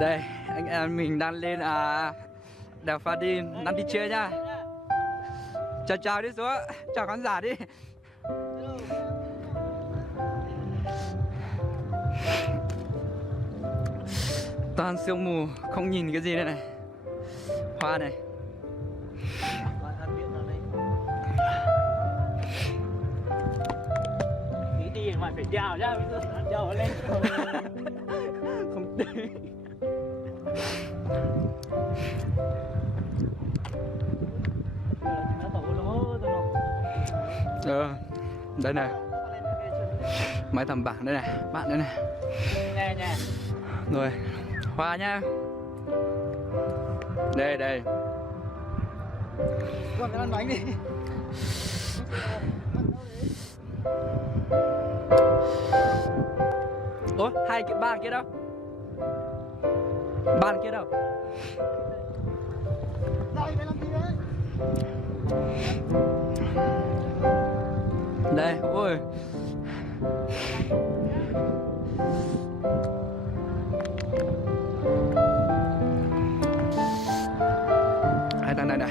Đây, anh em mình đang lên đèo Pha Đin, đang đi chơi nha. Chào chào đi xuống, chào khán giả đi. Toàn sương mù, không nhìn cái gì đây này. Hoa này. Nghĩ đi mà phải đèo ra, đèo lên. Không đi. Đây này. Máy tầm bảng đây này, bạn đây này. Nè nè. Rồi, hoa nhá. Đây đây. Còn ăn bánh đi. Ủa, hai cái bàn kia đâu? Bàn kia đâu? Đây, phải làm gì đấy? Đây, ôi. Đây, đây, đây.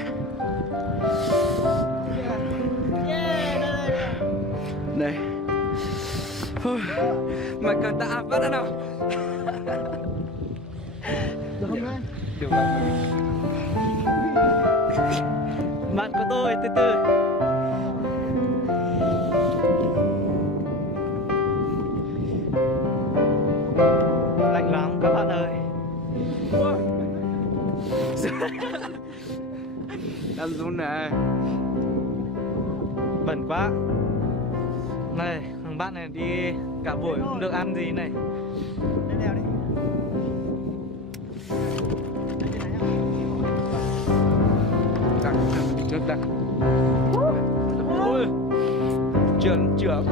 Đây. Ôi, mà cần ta phát ra nào. Được không đấy? Được rồi. Bạn của tôi từ từ. Lạnh lắm các bạn ơi. Đang run này. Bẩn quá. Này, thằng bạn này đi cả buổi không được ăn gì này. Lên đèo đi. Đặt nước đặt. Ôi, trơn trượt.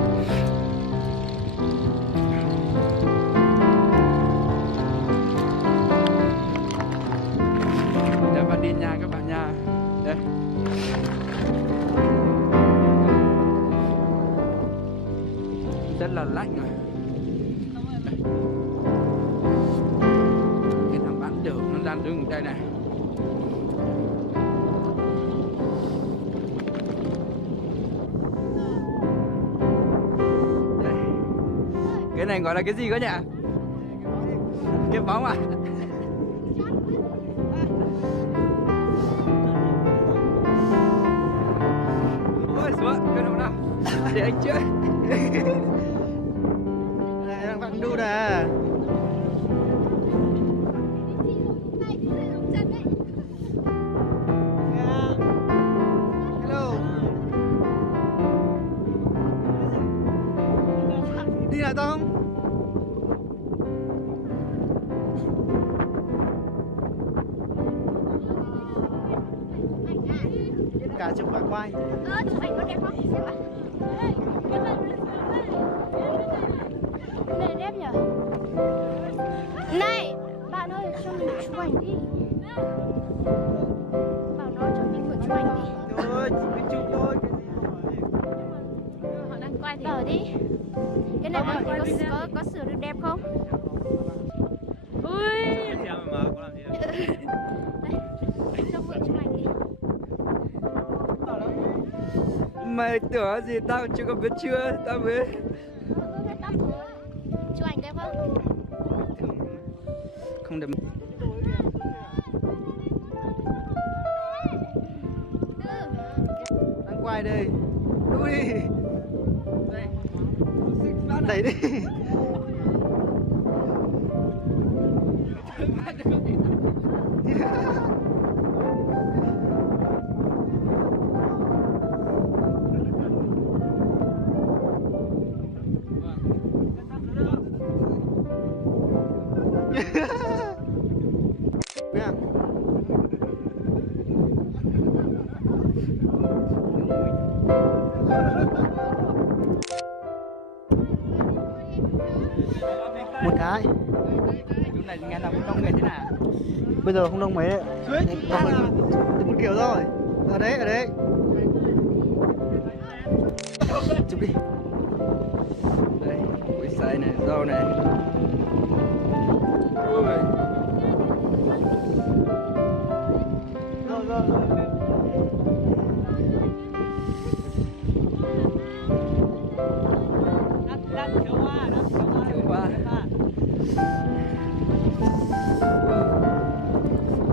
Để vào đi nha các bạn nha. Đây. Rất là lạnh rồi. Cái thằng bạn đỡ nó đang đứng ở đây này. Đây. Cái này gọi là cái gì cơ nhỉ? Cái bóng à? Ôi xuống, cái đâu nào? Để anh chơi. Này đang vặn đu nè. Hello. Đi nào Tom? Cả chụp cả quay. Chụp ảnh có đẹp không? Xem ạ. Này đẹp nhỉ? Này, bạn ơi, cho mình chụp ảnh đi. Bảo nó cho mình mượn chụp ảnh đi. Thôi, chỉ biết chụp thôi. Họ đang quay thì bảo đi. Cái này bạn có sửa được đẹp không? Ui. Xem mà có làm gì đâu. Đây, cho mượn chụp ảnh đi. Mày tưởng gì tao chưa có biết chưa? Tao biết. Chụp ảnh đẹp không? Không đẹp. Đang quay đây. Đu đi. Đẩy đi. Nè. Một cái. Chỗ này nghe nào cũng đông người thế nào? Bây giờ không đông mấy đấy. Một kiểu rồi. Ở đấy, ở đấy. Chụp đi. Đây, quỷ sai này, dâu này.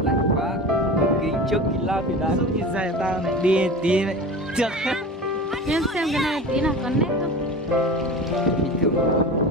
Lạnh quá. Kính trước kính lao thì đã. Giống như dài tao này đi tí này trượt. Nhưng xem cái này tí là có nét không? Bình thường.